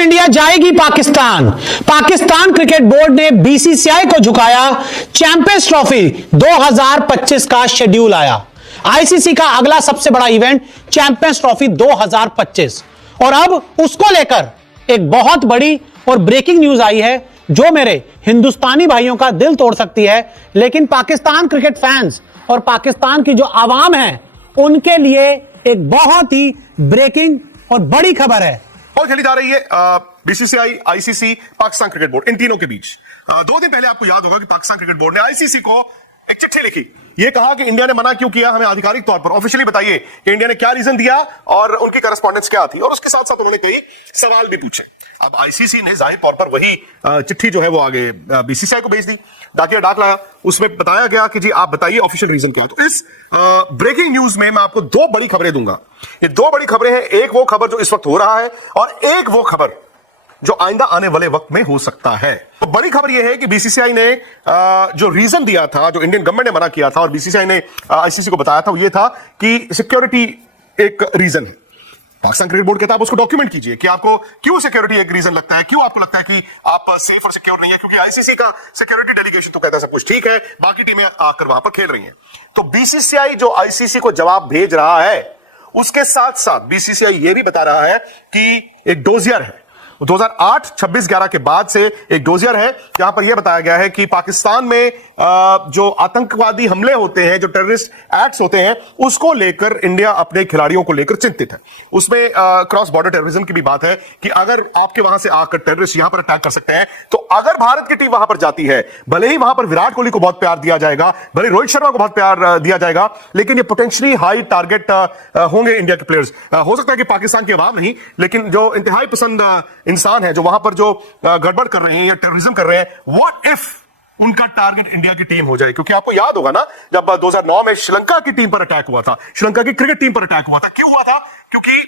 Team India जाएगी Pakistan. Pakistan cricket board ने BCCI को झुकाया। चैंपियंस ट्रॉफी 2025 का शेड्यूल आया। आईसीसी का अगला सबसे बड़ा इवेंट चैंपियंस ट्रॉफी 2025, और अब उसको लेकर एक बहुत बड़ी और ब्रेकिंग न्यूज आई है जो मेरे हिंदुस्तानी भाइयों का दिल तोड़ सकती है, लेकिन पाकिस्तान क्रिकेट फैंस और पाकिस्तान की जो आवाम है उनके लिए एक बहुत ही ब्रेकिंग और बड़ी खबर है। और खेली जा रही है BCCI, ICC, Pakistan cricket board, इन तीनों के बीच। 2 दिन पहले आपको याद होगा कि पाकिस्तान क्रिकेट बोर्ड ने आईसीसी को एक चिट्ठी लिखी। ये कहा कि इंडिया ने मना क्यों किया, हमें आधिकारिक तौर पर ऑफिशियली बताइए कि इंडिया ने क्या रीजन दिया और उनकी करस्पॉन्डेंस क्या थी, और उसके साथ साथ उन्होंने कई सवाल भी पूछे। अब आईसीसी ने जाहिर तौर पर वही चिट्ठी जो है वो आगे बीसीसीआई को भेज दी, डाकिया डाक लाया। उसमें बताया गया कि जी आप बताइए ऑफिशियल रीजन क्या है। तो इस ब्रेकिंग न्यूज में मैं आपको 2 बड़ी खबरें दूंगा। ये 2 बड़ी खबरें हैं, एक वो खबर जो इस वक्त हो रहा है और एक वो खबर जो आइंदा आने वाले वक्त में हो सकता है। तो बड़ी खबर यह है कि बीसीसीआई ने जो रीजन दिया था, जो इंडियन गवर्नमेंट ने मना किया था और बीसीसीआई ने आईसीसी को बताया था, वो ये था कि सिक्योरिटी एक रीजन है। पाकिस्तान क्रिकेट बोर्ड कहता है आप उसको डॉक्यूमेंट कीजिए कि आपको क्यों सिक्योरिटी एक रीजन लगता है, क्यों आपको लगता है कि आप सेफ और सिक्योर नहीं है, क्योंकि आईसीसी का सिक्योरिटी डेलीगेशन तो कहता है सब कुछ ठीक है, बाकी टीमें आकर वहां पर खेल रही हैं। तो बीसीसीआई जो आईसीसी को जवाब भेज रहा है, उसके साथ साथ बीसीसीआई यह भी बता रहा है कि एक डोजियर है 2008 26/11 के बाद से एक डोजियर है, जहां पर यह बताया गया है कि पाकिस्तान में जो आतंकवादी हमले होते हैं, जो टेररिस्ट एक्ट्स होते हैं, उसको लेकर इंडिया अपने खिलाड़ियों को लेकर चिंतित है। उसमें क्रॉस बॉर्डर टेररिज्म की भी बात है कि अगर आपके वहां से आकर टेररिस्ट यहां पर अटैक कर सकते हैं, तो अगर भारत की टीम वहां पर जाती है, भले ही वहां पर विराट कोहली को बहुत प्यार दिया जाएगा, भले रोहित शर्मा को बहुत प्यार दिया जाएगा, लेकिन ये पोटेंशियली हाई टारगेट होंगे इंडिया के प्लेयर्स। हो सकता है कि पाकिस्तान की आवाम नहीं, लेकिन जो इंतहाई पसंद इंसान है जो वहां पर जो गड़बड़ कर रहे हैं या टेररिज्म कर रहे हैं, व्हाट इफ उनका टारगेट इंडिया की टीम हो जाए। क्योंकि आपको याद होगा ना, जब 2009 में श्रीलंका की टीम पर अटैक हुआ था, श्रीलंका की क्रिकेट टीम पर अटैक हुआ था, क्यों हुआ था? क्योंकि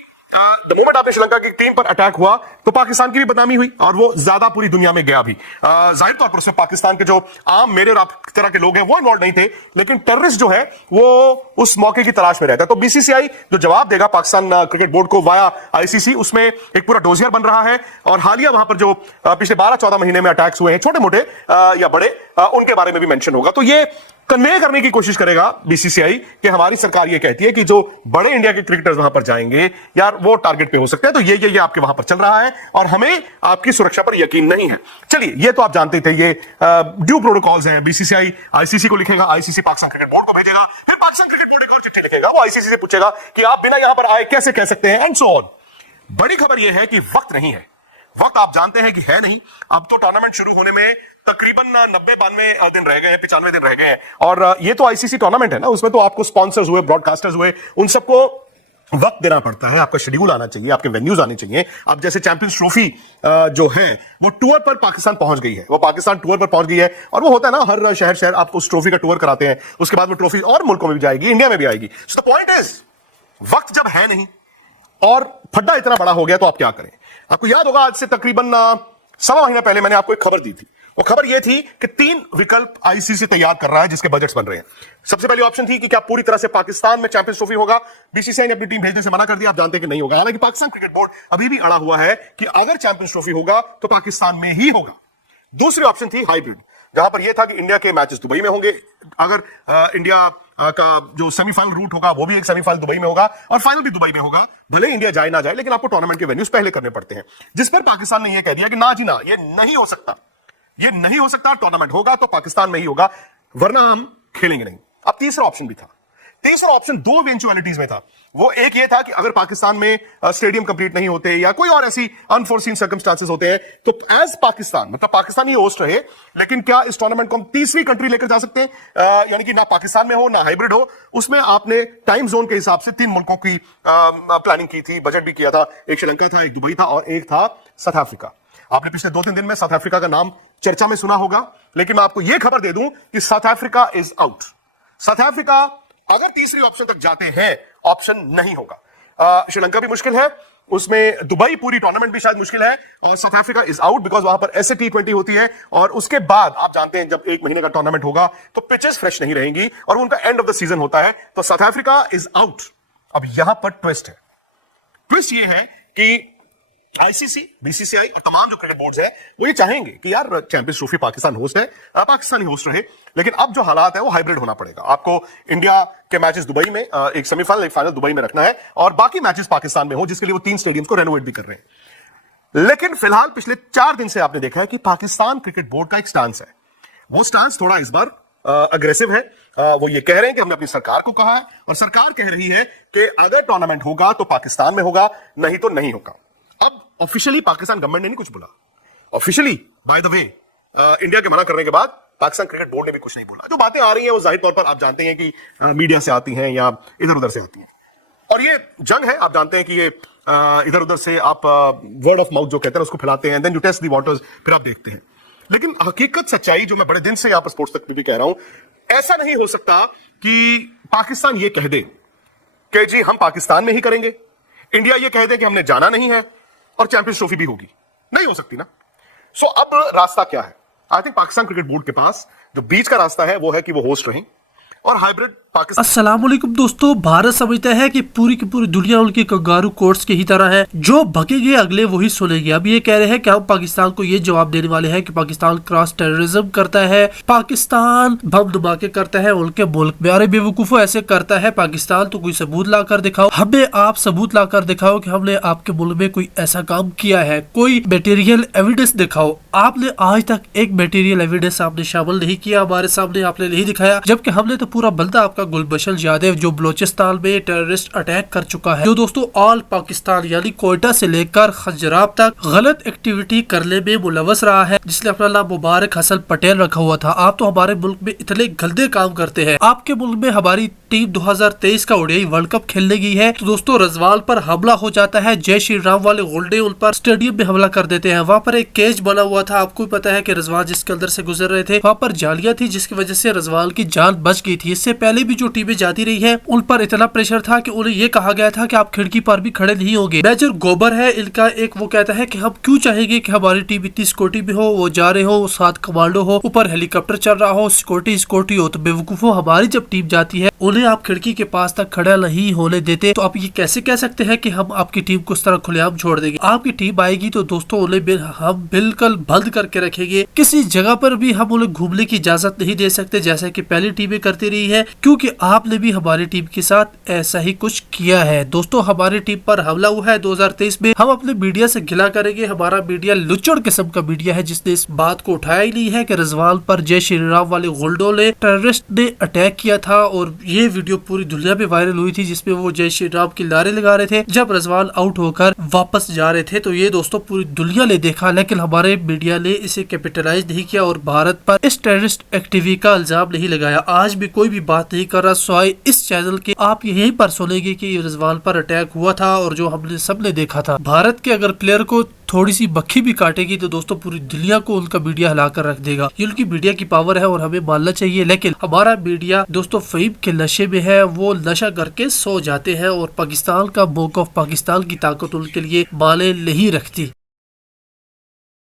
द मोमेंट आपने श्रीलंका की टीम पर अटैक हुआ तो पाकिस्तान की भी बदनामी हुई और वो ज्यादा पूरी दुनिया में गया भी। जाहिर तौर पर उसमें पाकिस्तान के जो आम मेरे और आप तरह के लोग हैं वो इन्वॉल्व नहीं थे, लेकिन टेररिस्ट जो है वो उस मौके की तलाश में रहता है। तो बीसीसीआई जो जवाब देगा पाकिस्तान क्रिकेट बोर्ड को वाया आईसीसी, उसमें एक पूरा डोजियर बन रहा है। और हालिया वहां पर जो पिछले 12-14 महीने में अटैक्स हुए हैं, छोटे मोटे या बड़े, उनके बारे में भी मेंशन होगा। तो ये कन्वे करने की कोशिश करेगा बीसीसीआई कि हमारी सरकार ये कहती है कि जो बड़े इंडिया के क्रिकेटर्स वहां पर जाएंगे यार, वो टारगेट पे हो सकते हैं। तो ये आपके वहां पर चल रहा है और हमें आपकी सुरक्षा पर यकीन नहीं है। चलिए, ये तो आप जानते थे, ये ड्यू प्रोटोकॉल्स हैं। बीसीसीआई आईसीसी को लिखेगा, आईसीसी पाकिस्तान क्रिकेट बोर्ड को भेजेगा, फिर पाकिस्तान क्रिकेट बोर्ड एक और चिट्ठी लिखेगा, वो आईसीसी से पूछेगा कि आप बिना यहां पर आए कैसे कह सकते हैं, एंड सो ऑन। बड़ी खबर यह है कि वक्त नहीं है, वक्त आप जानते हैं कि है नहीं। अब तो टूर्नामेंट शुरू होने में तकरीबन 90-92 दिन रह गए हैं, 95 दिन रह गए हैं। और ये तो आईसीसी टूर्नामेंट है ना, उसमें तो आपको स्पॉन्सर्स हुए, ब्रॉडकास्टर्स हुए, उन सबको वक्त देना पड़ता है, आपका शेड्यूल आना चाहिए, आपके वेन्यूज आने चाहिए। अब जैसे चैंपियंस ट्रॉफी जो है वो टूर पर पाकिस्तान पहुंच गई है, वो पाकिस्तान टूर पर पहुंच गई है, और वो होता है ना, हर शहर आप उस ट्रॉफी का टूर कराते हैं, उसके बाद वो ट्रॉफी और मुल्कों में भी जाएगी, इंडिया में भी आएगी। सो द पॉइंट इज, वक्त जब है नहीं और फड्डा इतना बड़ा हो गया तो आप क्या करें? आपको याद होगा आज से तकरीबन 1.25 महीना पहले मैंने आपको एक खबर दी थी। वो खबर यह थी कि 3 विकल्प आईसीसी तैयार कर रहा है जिसके बजट्स बन रहे हैं। सबसे पहली ऑप्शन थी कि क्या पूरी तरह से पाकिस्तान में चैंपियंस ट्रॉफी होगा। बीसीसीआई ने अपनी टीम भेजने से मना कर दिया, आप जानते हैं कि नहीं होगा। हालांकि पाकिस्तान क्रिकेट बोर्ड अभी भी अड़ा हुआ है कि अगर चैंपियंस ट्रॉफी होगा तो पाकिस्तान में ही होगा। दूसरी ऑप्शन थी हाइब्रिड, जहां पर यह था कि इंडिया के मैचेस दुबई में होंगे, अगर इंडिया का जो सेमीफाइनल रूट होगा वो भी एक सेमीफाइनल दुबई में होगा और फाइनल भी दुबई में होगा। भले इंडिया जाए ना जाए, लेकिन आपको टूर्नामेंट के वेन्यूज पहले करने पड़ते हैं। जिस पर पाकिस्तान ने यह कह दिया कि ना जी ना, ये नहीं हो सकता, ये नहीं हो सकता, टूर्नामेंट होगा तो पाकिस्तान में ही होगा, वरना हम खेलेंगे नहीं। अब तीसरा ऑप्शन भी था। तीसरा ऑप्शन 2 इवेंचुअलिटीज में था। वो एक ये था कि अगर पाकिस्तान में स्टेडियम कंप्लीट नहीं होते या कोई और ऐसी अनफोर्सीन सर्कमस्टांसेस होते हैं, तो एज पाकिस्तान, मतलब पाकिस्तान ही होस्ट रहे, लेकिन क्या इस टूर्नामेंट को हम तीसरी कंट्री लेकर जा सकते हैं, यानी कि ना पाकिस्तान में हो ना हाइब्रिड हो। उसमें आपने टाइम जोन के हिसाब से 3 मुल्कों की प्लानिंग की थी, बजट भी किया था। एक श्रीलंका था, एक दुबई था और एक था साउथ अफ्रीका। आपने पिछले 2-3 दिन में साउथ अफ्रीका का नाम चर्चा में सुना होगा, लेकिन मैं आपको यह खबर दे दूं कि south Africa is out. South Africa अगर तीसरी ऑप्शन तक जाते हैं, ऑप्शन नहीं होगा। श्रीलंका भी मुश्किल है, उसमें दुबई पूरी टूर्नामेंट भी शायद मुश्किल है, और south Africa is out because वहां पर ऐसे T20 होती है, और उसके बाद आप जानते हैं जब 1 महीने का टूर्नामेंट होगा तो पिचेस फ्रेश नहीं रहेंगी और उनका एंड ऑफ द सीजन होता है। तो साउथ अफ्रीका इज आउट। अब यहां पर ट्विस्ट है। ट्विस्ट ये है कि आईसीसी, बीसीसीआई और तमाम जो क्रिकेट बोर्ड्स हैं वो ये चाहेंगे कि यार चैंपियंस ट्रॉफी पाकिस्तान होस्ट है, पाकिस्तान ही होस्ट रहे। लेकिन अब जो हालात है वो हाइब्रिड होना पड़ेगा। आपको इंडिया के मैचेस दुबई में, एक सेमीफाइनल एक फाइनल दुबई में रखना है और बाकी मैचेस पाकिस्तान में हो, जिसके लिए वो 3 स्टेडियम्स को रेनोवेट भी कर रहे हैं। लेकिन फिलहाल पिछले 4 दिन से आपने देखा है कि पाकिस्तान क्रिकेट बोर्ड का एक स्टांस है, वो स्टांस थोड़ा इस बार अग्रेसिव है। वो ये कह रहे हैं कि हमने अपनी सरकार को कहा है और सरकार कह रही है कि अगर टूर्नामेंट होगा तो पाकिस्तान में होगा, नहीं तो नहीं होगा। अब ऑफिशियली पाकिस्तान गवर्नमेंट ने नहीं कुछ बोला, officially by the way India के मना करने के बाद पाकिस्तान क्रिकेट बोर्ड ने भी कुछ नहीं बोला। जो बातें आ रही हैं वो जाहिर तौर पर आप जानते हैं कि मीडिया से आती हैं या इधर उधर से आती हैं, और ये जंग है। आप जानते हैं कि ये इधर उधर से आप वर्ड ऑफ माउथ जो कहते हैं उसको फैलाते हैं, then you test the waters, फिर आप देखते हैं। लेकिन हकीकत सच्चाई जो मैं बड़े दिन से यहां पर स्पोर्ट्स तक भी कह रहा हूं, ऐसा नहीं हो सकता कि पाकिस्तान ये कह दे कि जी हम पाकिस्तान में ही करेंगे, इंडिया ये कह दे कि हमने जाना नहीं है और चैंपियंस ट्रॉफी भी होगी, नहीं हो सकती ना। सो अब रास्ता क्या है? I think Pakistan cricket board के पास जो बीच का रास्ता है वो है कि वो होस्ट रहें और हाइब्रिड पाकिस्तान। अस्सलाम वालेकुम दोस्तों, भारत समझता है कि पूरी की पूरी दुनिया उनकी कंगारू कोर्ट्स की ही तरह है, जो भगेंगे अगले वही सुनेंगे। अब ये कह रहे हैं कि हम पाकिस्तान को ये जवाब देने वाले हैं कि पाकिस्तान क्रॉस टेररिज्म करता है, पाकिस्तान बम धमाके करता है उनके मुल्क में। अरे बेवकूफो, ऐसे करता है पाकिस्तान तो कोई सबूत ला कर दिखाओ, हमें आप सबूत ला कर दिखाओ कि हमने आपके मुल्क में कोई ऐसा काम किया है, कोई मटेरियल एविडेंस दिखाओ। आपने आज तक एक मटेरियल एविडेंस आपने शामिल नहीं किया, हमारे सामने आपने नहीं दिखाया, जबकि हमने तो पूरा बंदा आपका गुलबशन यादव जो बलोचिस्तान में टेररिस्ट अटैक कर चुका है, जो दोस्तों ऑल पाकिस्तान यानी कोयटा से लेकर खजराब तक गलत एक्टिविटी करने में मुलवस रहा है, जिसने अपना नाम मुबारक हसन पटेल रखा हुआ था। आप तो हमारे मुल्क में इतने गंदे काम करते हैं, आपके मुल्क में हमारी टीम 2023 का ओडीआई वर्ल्ड कप खेलने गई है तो दोस्तों रजवाल पर हमला हो जाता है, जय श्री राम वाले गोल्डे उन पर स्टेडियम में हमला कर देते हैं। वहाँ पर एक केज बना हुआ था, आपको पता है कि रजवाल जिसके अंदर से गुजर रहे थे, वहाँ पर जालियां थी जिसकी वजह से रजवाल की जान बच गई थी। इससे पहले भी जो टीमें जाती रही है उन पर इतना प्रेशर था कि उन्हें ये कहा गया था कि आप खिड़की पर भी खड़े नहीं होंगे। मेजर गोबर है इनका एक, वो कहता है कि हम क्यों चाहेंगे कि हमारी टीम इतनी सिक्योरिटी में हो, वो जा रहे हो, 7 कमांडो हो, ऊपर हेलीकॉप्टर चल रहा हो, सिक्योरिटी हो। तो बेवकूफो, हमारी जब टीम जाती है उन्हें आप खिड़की के पास तक खड़ा नहीं होने देते, तो आप ये कैसे कह सकते हैं कि हम आपकी टीम को इस तरह खुलेआम छोड़ देंगे? आपकी टीम आएगी तो दोस्तों उन्हें हम बिल्कुल बंद करके रखेंगे, किसी जगह पर भी हम उन्हें घूमने की इजाजत नहीं दे सकते जैसे कि पहली टीमें करती रही है, क्योंकि आपने भी हमारी टीम के साथ ऐसा ही कुछ किया है। दोस्तों हमारी टीम पर हमला हुआ है 2023 में, हम अपने मीडिया से गिला करेंगे। हमारा मीडिया लुच्चड़ किस्म का मीडिया है जिसने इस बात को उठाया ही नहीं है कि रजवाल पर जय श्री राम वाले गोल्डो ने टेररिस्ट ने अटैक किया था, और ये वीडियो पूरी दुनिया में वायरल हुई थी जिसमें वो जय श्री राम के नारे लगा रहे थे जब रजवाल आउट होकर वापस जा रहे थे। तो ये दोस्तों पूरी दुनिया ने देखा, लेकिन हमारे मीडिया ने इसे कैपिटलाइज नहीं किया और भारत पर इस टेररिस्ट एक्टिविटी का इल्जाम नहीं लगाया। आज भी कोई भी बात नहीं कर रहा, सवाए इस चैनल के आप यहीं पर सुनेंगे कि रजवाल पर अटैक हुआ था और जो हमने सबने देखा था। भारत के अगर प्लेयर को थोड़ी सी बक्खी भी काटेगी तो दोस्तों पूरी दुनिया को उनका मीडिया हिलाकर रख देगा। ये उनकी मीडिया की पावर है और हमें मानना चाहिए, लेकिन हमारा मीडिया दोस्तों फहीम के नशे में है, वो नशा करके सो जाते हैं और पाकिस्तान का मौक़िफ़, पाकिस्तान की ताकत उनके लिए माने नहीं रखती।